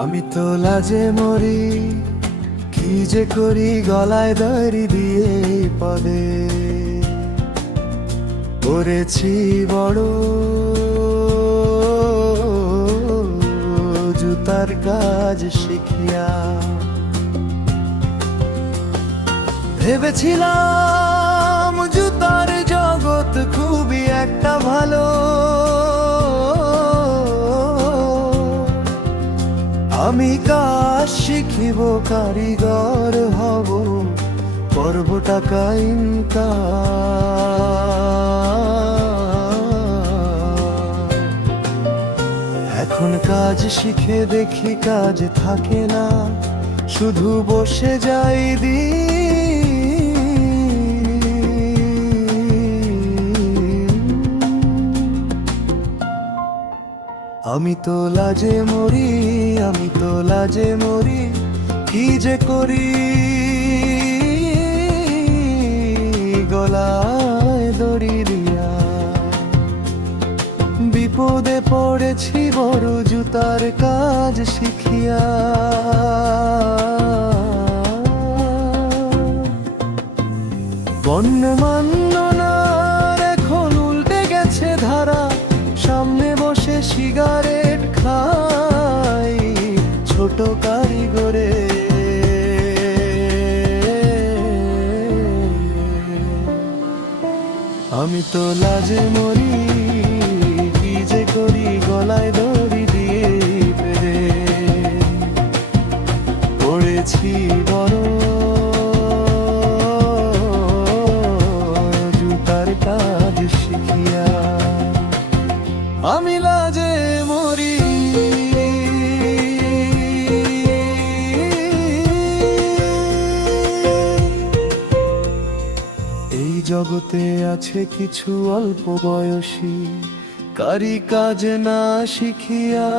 আমি তো লাজে মরি, কি যে করি গলায় দড়ি দিয়ে পদে করেছি বড় জুতার কাজ শিখিয়া। ভেবেছিলাম জুতার জগৎ খুবই একটা ভালো, আমি কাজ শিখিব, কারিগর হব, করব টাকা ইনকাম। এখন কাজ শিখে দেখি কাজ থাকে না, শুধু বসে যাই আমি তো লাজে মরি, আমি তো লাজে মরি, কি যে করি গলায় দড়ি দিয়া। বিপদে পড়েছি বড় জুতার কাজ শিখিয়া। বন্যমান্যনার এখন উল্টে গেছে ধারা, সামনে বসে সিগারেট খাই ছোট কারিগরে। আমি তো লাজে মরি, কি যে করি গলায় দড়ি দিয়ে পেরে পড়েছি বড় জুতার কাজ শিখিয়া। আমি লাজে মরি। এই জগতে আছে কিছু অল্প বয়সী, কারি কাজ না শিখিয়া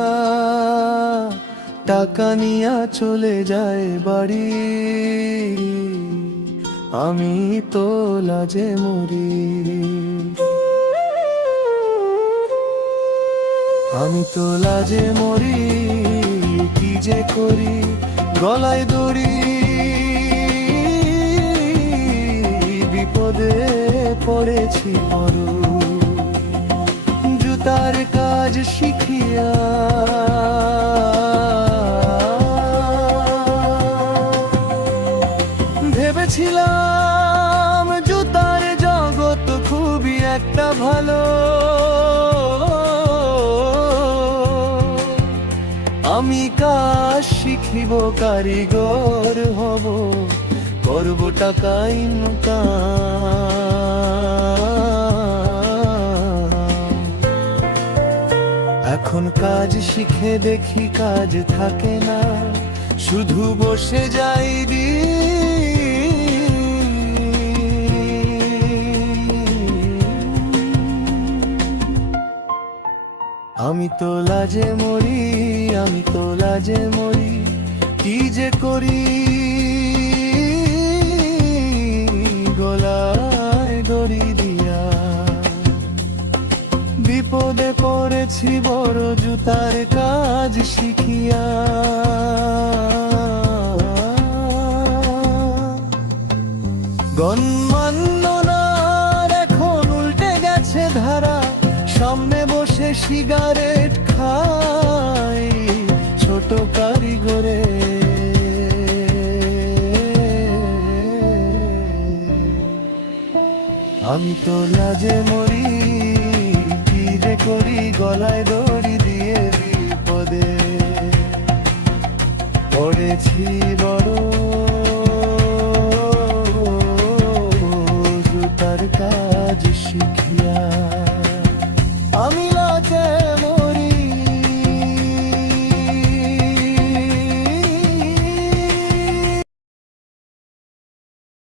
টাকা নিয়া চলে যায় বাড়ি। আমি তো লাজে মরি, আমি তো লাজে মরি, কি যে করি গলায় দড়ি। বিপদে পড়েছি বড় জুতার কাজ শিখিয়া। ভেবেছিলাম জুতার জগৎ খুবই একটা ভালো, আমি কাজ শিখিব, কারিগর হব, করব টাকা ইনকাম। এখন কাজ শিখে দেখি কাজ থাকে না, শুধু বসে যাই আমি তো লাজে মরি, আমি তো লাজে মরি, কি যে করি গলায় দড়ি দিয়া। বিপদে পড়েছি বড় জুতার কাজ শিখিয়া। গণমান্যনার এখন উল্টে গেছে ধারা, সামনে বসে সিগারেট খাই ছোট কারিগরে। আমি তো লাজে মরি, কি যে করি গলায় দড়ি দিয়ে বিপদে পড়েছি বড় জুতার কাজ শিখিয়া। আমি লাজে